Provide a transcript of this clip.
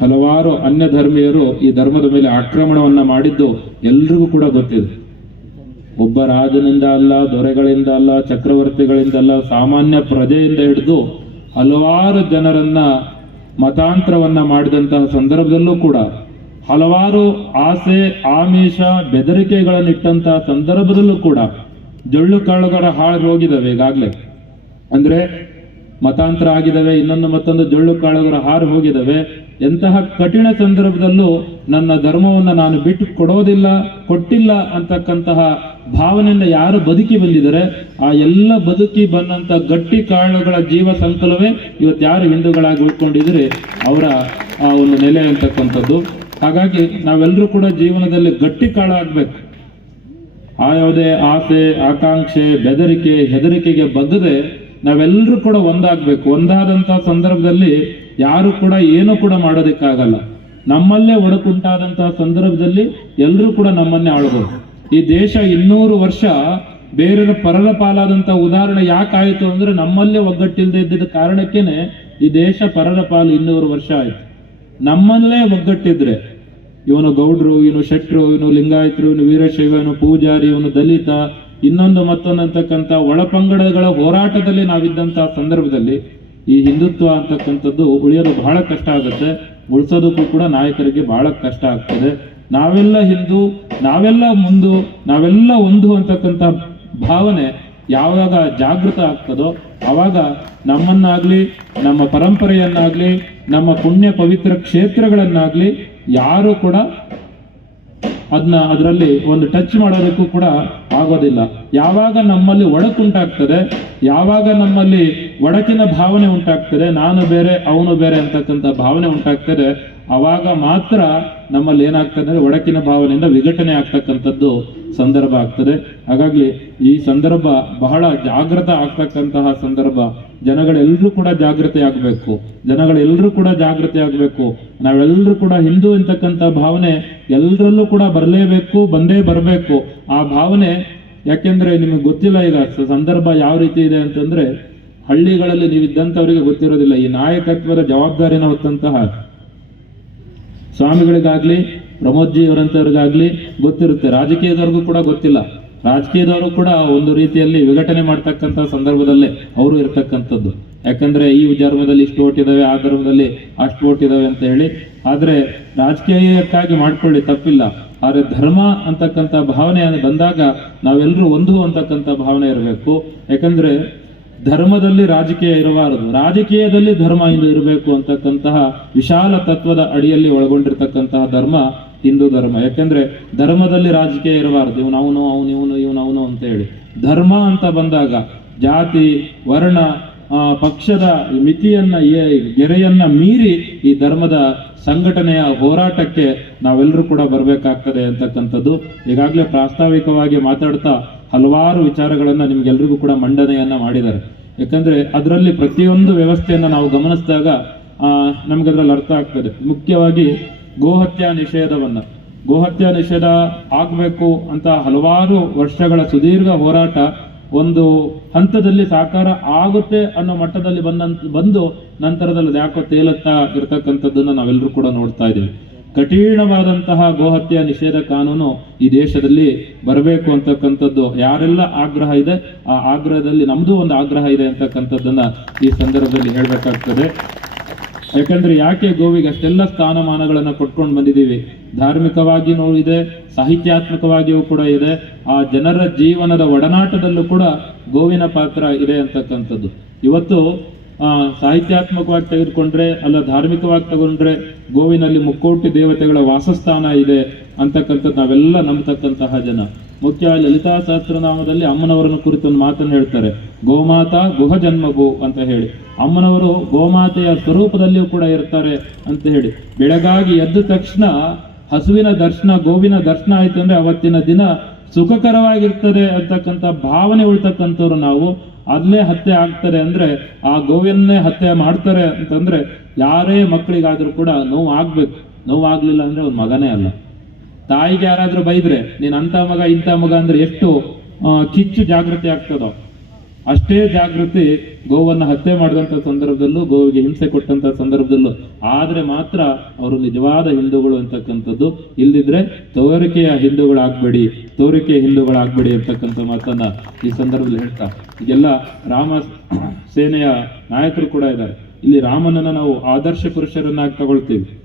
ಹಲವಾರು ಅನ್ಯ ಧರ್ಮೀಯರು ಈ ಧರ್ಮದ ಮೇಲೆ ಆಕ್ರಮಣವನ್ನ ಮಾಡಿದ್ದು ಎಲ್ರಿಗೂ ಕೂಡ ಗೊತ್ತಿದೆ. ಒಬ್ಬ ರಾಜನಿಂದ ಅಲ್ಲ, ದೊರೆಗಳಿಂದ ಅಲ್ಲ, ಚಕ್ರವರ್ತಿಗಳಿಂದ ಅಲ್ಲ, ಸಾಮಾನ್ಯ ಪ್ರಜೆಯಿಂದ ಹಿಡಿದು ಹಲವಾರು ಜನರನ್ನ ಮತಾಂತರವನ್ನ ಮಾಡಿದಂತಹ ಸಂದರ್ಭದಲ್ಲೂ ಕೂಡ ಹಲವಾರು ಆಸೆ, ಆಮಿಷ ಬೆದರಿಕೆಗಳನ್ನಿಟ್ಟಂತಹ ಸಂದರ್ಭದಲ್ಲೂ ಕೂಡ ಜೊಳ್ಳು ಕಾಳುಗಳ ಹಾಳು ಹೋಗಿದಾವೆ ಈಗಾಗಲೇ. ಅಂದ್ರೆ ಮತಾಂತರ ಆಗಿದ್ದಾವೆ ಇನ್ನೊಂದು ಮತ್ತೊಂದು ಜೊಳ್ಳು ಕಾಳುಗಳು ಹಾರು ಹೋಗಿದ್ದಾವೆ. ಎಂತಹ ಕಠಿಣ ಸಂದರ್ಭದಲ್ಲೂ ನನ್ನ ಧರ್ಮವನ್ನು ನಾನು ಬಿಟ್ಟು ಕೊಡೋದಿಲ್ಲ, ಕೊಟ್ಟಿಲ್ಲ ಅಂತಕ್ಕಂತಹ ಭಾವನೆಯಿಂದ ಯಾರು ಬದುಕಿ ಬಂದಿದ್ದಾರೆ, ಆ ಎಲ್ಲ ಬದುಕಿ ಬಂದಂತ ಗಟ್ಟಿ ಕಾಳುಗಳ ಜೀವ ಸಂಕಲವೇ ಇವತ್ತು ಯಾರು ಹಿಂದೂಗಳಾಗಿ ಉಳ್ಕೊಂಡಿದ್ರೆ ಅವರ ಆ ಒಂದು ನೆಲೆ ಅಂತಕ್ಕಂಥದ್ದು. ಹಾಗಾಗಿ ನಾವೆಲ್ಲರೂ ಕೂಡ ಜೀವನದಲ್ಲಿ ಗಟ್ಟಿ ಕಾಳು ಆಗ್ಬೇಕು ಆ ಯಾವುದೇ ಆಸೆ, ಆಕಾಂಕ್ಷೆ, ಬೆದರಿಕೆ, ಹೆದರಿಕೆಗೆ ಬಗ್ಗದೆ ನಾವೆಲ್ಲರೂ ಕೂಡ ಒಂದಾಗಬೇಕು. ಒಂದಾದಂಥ ಸಂದರ್ಭದಲ್ಲಿ ಯಾರು ಕೂಡ ಏನೂ ಕೂಡ ಮಾಡೋದಕ್ಕಾಗಲ್ಲ. ನಮ್ಮಲ್ಲೇ ಒಡಕುಂಟಾದಂತಹ ಸಂದರ್ಭದಲ್ಲಿ ಎಲ್ಲರೂ ಕೂಡ ನಮ್ಮನ್ನೇ ಆಳ್ಬೋದು. ಈ ದೇಶ ಇನ್ನೂರು ವರ್ಷ ಬೇರೆ ಪರರ ಪಾಲಾದಂಥ ಉದಾಹರಣೆ ಯಾಕಾಯಿತು ಅಂದ್ರೆ ನಮ್ಮಲ್ಲೇ ಒಗ್ಗಟ್ಟಿಲ್ಲದೆ ಇದ್ದಿದ್ದ ಕಾರಣಕ್ಕೇನೆ ಈ ದೇಶ ಪರರ ಪಾಲು ಇನ್ನೂರು ವರ್ಷ ಆಯ್ತು. ನಮ್ಮಲ್ಲೇ ಒಗ್ಗಟ್ಟಿದ್ರೆ ಇವನು ಗೌಡ್ರು, ಇವನು ಶೆಟ್ರು, ಇವನು ಲಿಂಗಾಯತರು, ಇವನು ವೀರಶೈವ, ಇವನು ಪೂಜಾರಿ, ಇವನು ದಲಿತ ಇನ್ನೊಂದು ಮತ್ತೊಂದು ಅಂತಕ್ಕಂಥ ಒಳಪಂಗಡಗಳ ಹೋರಾಟದಲ್ಲಿ ನಾವಿದ್ದಂಥ ಸಂದರ್ಭದಲ್ಲಿ ಈ ಹಿಂದುತ್ವ ಅಂತಕ್ಕಂಥದ್ದು ಉಳಿಯೋದು ಬಹಳ ಕಷ್ಟ ಆಗುತ್ತೆ. ಉಳಿಸೋದಕ್ಕೂ ಕೂಡ ನಾಯಕರಿಗೆ ಬಹಳ ಕಷ್ಟ ಆಗ್ತದೆ. ನಾವೆಲ್ಲ ಹಿಂದೂ, ನಾವೆಲ್ಲ ಮುಂದು, ನಾವೆಲ್ಲ ಒಂದು ಅಂತಕ್ಕಂಥ ಭಾವನೆ ಯಾವಾಗ ಜಾಗೃತ ಆಗ್ತದೋ ಅವಾಗ ನಮ್ಮನ್ನಾಗ್ಲಿ, ನಮ್ಮ ಪರಂಪರೆಯನ್ನಾಗ್ಲಿ, ನಮ್ಮ ಪುಣ್ಯ ಪವಿತ್ರ ಕ್ಷೇತ್ರಗಳನ್ನಾಗ್ಲಿ ಯಾರು ಕೂಡ ಅದನ್ನ ಅದರಲ್ಲಿ ಒಂದು ಟಚ್ ಮಾಡೋದಕ್ಕೂ ಕೂಡ ಆಗೋದಿಲ್ಲ. ಯಾವಾಗ ನಮ್ಮಲ್ಲಿ ಒಡಕುಂಟಾಗ್ತದೆ ಯಾವಾಗ ನಮ್ಮಲ್ಲಿ ಒಡಕಿನ ಭಾವನೆ ಉಂಟಾಗ್ತದೆ, ನಾನು ಬೇರೆ, ಅವನು ಬೇರೆ ಅಂತಕ್ಕಂಥ ಭಾವನೆ ಉಂಟಾಗ್ತದೆ, ಅವಾಗ ಮಾತ್ರ ನಮ್ಮಲ್ಲಿ ಏನಾಗ್ತದೆ ಒಡಕಿನ ಭಾವನೆಯಿಂದ ವಿಘಟನೆ ಆಗ್ತಕ್ಕಂಥದ್ದು ಸಂದರ್ಭ ಆಗ್ತದೆ. ಹಾಗಾಗಿ ಈ ಸಂದರ್ಭ ಬಹಳ ಜಾಗೃತ ಆಗ್ತಕ್ಕಂತಹ ಸಂದರ್ಭ. ಜನಗಳೆಲ್ಲರೂ ಕೂಡ ಜಾಗೃತಿ ಆಗಬೇಕು. ಜನಗಳೆಲ್ಲರೂ ಕೂಡ ಜಾಗೃತಿ ಆಗಬೇಕು. ನಾವೆಲ್ಲರೂ ಕೂಡ ಹಿಂದೂ ಅಂತಕ್ಕಂಥ ಭಾವನೆ ಎಲ್ಲರಲ್ಲೂ ಕೂಡ ಬರಲೇಬೇಕು, ಬಂದೇ ಬರಬೇಕು. ಆ ಭಾವನೆ ಯಾಕೆಂದ್ರೆ ನಿಮಗೆ ಗೊತ್ತಿಲ್ಲ ಈಗ ಸಂದರ್ಭ ಯಾವ ರೀತಿ ಇದೆ ಅಂತಂದ್ರೆ ಹಳ್ಳಿಗಳಲ್ಲಿ ನೀವಿದ್ದಂಥವರಿಗೆ ಗೊತ್ತಿರೋದಿಲ್ಲ. ಈ ನಾಯಕತ್ವದ ಜವಾಬ್ದಾರಿನ ಹೊತ್ತಂತಹ ಸ್ವಾಮಿಗಳಿಗಾಗ್ಲಿ ಪ್ರಮೋದ್ಜಿ ಅವರಂತವ್ರಿಗಾಗ್ಲಿ ಗೊತ್ತಿರುತ್ತೆ. ರಾಜಕೀಯದವ್ರಿಗೂ ಕೂಡ ಗೊತ್ತಿಲ್ಲ. ರಾಜಕೀಯದವರು ಕೂಡ ಒಂದು ರೀತಿಯಲ್ಲಿ ವಿಘಟನೆ ಮಾಡ್ತಕ್ಕಂಥ ಸಂದರ್ಭದಲ್ಲೇ ಅವರು ಇರ್ತಕ್ಕಂಥದ್ದು. ಯಾಕಂದರೆ ಈ ಧರ್ಮದಲ್ಲಿ ಇಷ್ಟು ಓಟ್ ಆ ಧರ್ಮದಲ್ಲಿ ಅಷ್ಟು ಓಟ್ ಇದಾವೆ ಅಂತ ಹೇಳಿ. ಆದ್ರೆ ರಾಜಕೀಯಕ್ಕಾಗಿ ಮಾಡ್ಕೊಳ್ಳಿ, ತಪ್ಪಿಲ್ಲ. ಆದರೆ ಧರ್ಮ ಅಂತಕ್ಕಂಥ ಭಾವನೆ ಬಂದಾಗ ನಾವೆಲ್ಲರೂ ಒಂದು ಅಂತಕ್ಕಂಥ ಭಾವನೆ ಇರಬೇಕು. ಯಾಕಂದ್ರೆ ಧರ್ಮದಲ್ಲಿ ರಾಜಕೀಯ ಇರಬಾರದು. ರಾಜಕೀಯದಲ್ಲಿ ಧರ್ಮ ಇಂದು ಇರಬೇಕು ಅಂತಕ್ಕಂತಹ ವಿಶಾಲ ತತ್ವದ ಅಡಿಯಲ್ಲಿ ಒಳಗೊಂಡಿರ್ತಕ್ಕಂತಹ ಧರ್ಮ ಹಿಂದೂ ಧರ್ಮ. ಯಾಕೆಂದ್ರೆ ಧರ್ಮದಲ್ಲಿ ರಾಜಕೀಯ ಇರಬಾರದು. ಇವನು ಅವನು ಅವನು, ಇವನು ಇವನು, ಅವನು ಅಂತ ಹೇಳಿ ಧರ್ಮ ಅಂತ ಬಂದಾಗ ಜಾತಿ, ವರ್ಣ ಪಕ್ಷದ ಮಿತಿಯನ್ನ ಗೆರೆಯನ್ನ ಮೀರಿ ಈ ಧರ್ಮದ ಸಂಘಟನೆಯ ಹೋರಾಟಕ್ಕೆ ನಾವೆಲ್ಲರೂ ಕೂಡ ಬರಬೇಕಾಗ್ತದೆ ಅಂತಕ್ಕಂಥದ್ದು. ಈಗಾಗಲೇ ಪ್ರಾಸ್ತಾವಿಕವಾಗಿ ಮಾತಾಡ್ತಾ ಹಲವಾರು ವಿಚಾರಗಳನ್ನ ನಿಮ್ಗೆಲ್ರಿಗೂ ಕೂಡ ಮಂಡನೆಯನ್ನ ಮಾಡಿದ್ದಾರೆ. ಯಾಕಂದ್ರೆ ಅದರಲ್ಲಿ ಪ್ರತಿಯೊಂದು ವ್ಯವಸ್ಥೆಯನ್ನು ನಾವು ಗಮನಿಸಿದಾಗ, ಆ ನಮ್ಗೆ ಅದರಲ್ಲಿ ಅರ್ಥ ಆಗ್ತದೆ. ಮುಖ್ಯವಾಗಿ ಗೋಹತ್ಯಾ ನಿಷೇಧವನ್ನ. ಗೋಹತ್ಯಾ ನಿಷೇಧ ಆಗಬೇಕು ಅಂತ ಹಲವಾರು ವರ್ಷಗಳ ಸುದೀರ್ಘ ಹೋರಾಟ ಒಂದು ಹಂತದಲ್ಲಿ ಸಾಕಾರ ಆಗುತ್ತೆ ಅನ್ನೋ ಮಟ್ಟದಲ್ಲಿ ಬಂದಂತ, ಬಂದು ನಂತರದಲ್ಲಿ ಯಾಕೋ ತೇಲುತ್ತಾ ಇರ್ತಕ್ಕಂಥದ್ದನ್ನ ನಾವೆಲ್ಲರೂ ಕೂಡ ನೋಡ್ತಾ ಇದ್ದೀವಿ. ಕಠಿಣವಾದಂತಹ ಗೋಹತ್ಯೆ ನಿಷೇಧ ಕಾನೂನು ಈ ದೇಶದಲ್ಲಿ ಬರಬೇಕು ಅಂತಕ್ಕಂಥದ್ದು ಯಾರೆಲ್ಲ ಆಗ್ರಹ ಇದೆ, ಆ ಆಗ್ರಹದಲ್ಲಿ ನಮ್ದು ಒಂದು ಆಗ್ರಹ ಇದೆ ಅಂತಕ್ಕಂಥದ್ದನ್ನ ಈ ಸಂದರ್ಭದಲ್ಲಿ ಹೇಳ್ಬೇಕಾಗ್ತದೆ. ಯಾಕಂದ್ರೆ ಯಾಕೆ ಗೋವಿಗೆ ಅಷ್ಟೆಲ್ಲ ಸ್ಥಾನಮಾನಗಳನ್ನ ಕೊಟ್ಕೊಂಡು ಬಂದಿದ್ದೀವಿ? ಧಾರ್ಮಿಕವಾಗಿಯೂ ಇದೆ, ಸಾಹಿತ್ಯಾತ್ಮಕವಾಗಿಯೂ ಕೂಡ ಇದೆ. ಆ ಜನರ ಜೀವನದ ಒಡನಾಟದಲ್ಲೂ ಕೂಡ ಗೋವಿನ ಪಾತ್ರ ಇದೆ ಅಂತಕ್ಕಂಥದ್ದು. ಇವತ್ತು ಸಾಹಿತ್ಯಾತ್ಮಕವಾಗಿ ತೆಗೆದುಕೊಂಡ್ರೆ ಅಲ್ಲ ಧಾರ್ಮಿಕವಾಗಿ ತಗೊಂಡ್ರೆ ಗೋವಿನಲ್ಲಿ ಮುಕ್ಕೋಟಿ ದೇವತೆಗಳ ವಾಸಸ್ಥಾನ ಇದೆ ಅಂತಕ್ಕಂಥದ್ದು ನಾವೆಲ್ಲ ನಂಬತಕ್ಕಂತಹ ಜನ. ಮುಖ್ಯ ಲಲಿತಾ ಸಹಸ್ರನಾಮದಲ್ಲಿ ಅಮ್ಮನವರನ್ನು ಕುರಿತು ಒಂದು ಮಾತನ್ನು ಹೇಳ್ತಾರೆ. ಗೋಮಾತಾ ಗುಹ ಜನ್ಮಗು ಅಂತ ಹೇಳಿ. ಅಮ್ಮನವರು ಗೋಮಾತೆಯ ಸ್ವರೂಪದಲ್ಲಿಯೂ ಕೂಡ ಇರ್ತಾರೆ ಅಂತ ಹೇಳಿ. ಬೆಳಗಾಗಿ ಎದ್ದ ತಕ್ಷಣ ಹಸುವಿನ ದರ್ಶನ, ಗೋವಿನ ದರ್ಶನ ಆಯ್ತು ಅಂದ್ರೆ ಅವತ್ತಿನ ದಿನ ಸುಖಕರವಾಗಿರ್ತದೆ ಅಂತಕ್ಕಂಥ ಭಾವನೆ ಉಳ್ತಕ್ಕಂಥವ್ರು ನಾವು. ಅಲ್ಲೇ ಹತ್ಯೆ ಆಗ್ತಾರೆ ಅಂದ್ರೆ ಆ ಗೋವಿಯನ್ನೇ ಹತ್ಯೆ ಮಾಡ್ತಾರೆ ಅಂತಂದ್ರೆ ಯಾರೇ ಮಕ್ಕಳಿಗಾದ್ರೂ ಕೂಡ ನೋವು ಆಗ್ಬೇಕು. ನೋವು ಆಗ್ಲಿಲ್ಲ ಅಂದ್ರೆ ಅವ್ನ ಮಗನೇ ಅಲ್ಲ. ತಾಯಿಗೆ ಯಾರಾದ್ರೂ ಬೈದ್ರೆ, ನೀನು ಅಂಥ ಮಗ, ಇಂಥ ಮಗ ಅಂದ್ರೆ ಎಷ್ಟು ಕಿಚ್ಚು ಜಾಗೃತಿ ಆಗ್ತದೋ. ಅಷ್ಟೇ ಜಾಗೃತಿ ಗೋವನ್ನು ಹತ್ಯೆ ಮಾಡಿದಂಥ ಸಂದರ್ಭದಲ್ಲೂ, ಗೋವಿಗೆ ಹಿಂಸೆ ಕೊಟ್ಟಂತ ಸಂದರ್ಭದಲ್ಲೂ. ಆದ್ರೆ ಮಾತ್ರ ಅವರು ನಿಜವಾದ ಹಿಂದೂಗಳು ಅಂತಕ್ಕಂಥದ್ದು. ಇಲ್ದಿದ್ರೆ ತೋರಿಕೆಯ ಹಿಂದೂಗಳಾಗ್ಬೇಡಿ ತೋರಿಕೆಯ ಹಿಂದೂಗಳಾಗ್ಬೇಡಿ ಅಂತಕ್ಕಂಥ ಮಾತನ್ನ ಈ ಸಂದರ್ಭದಲ್ಲಿ ಹೇಳ್ತಾ. ಈಗೆಲ್ಲ ರಾಮ ಸೇನೆಯ ನಾಯಕರು ಕೂಡ ಇದ್ದಾರೆ. ಇಲ್ಲಿ ರಾಮನನ್ನ ನಾವು ಆದರ್ಶ ಪುರುಷರನ್ನಾಗಿ ತಗೊಳ್ತೀವಿ.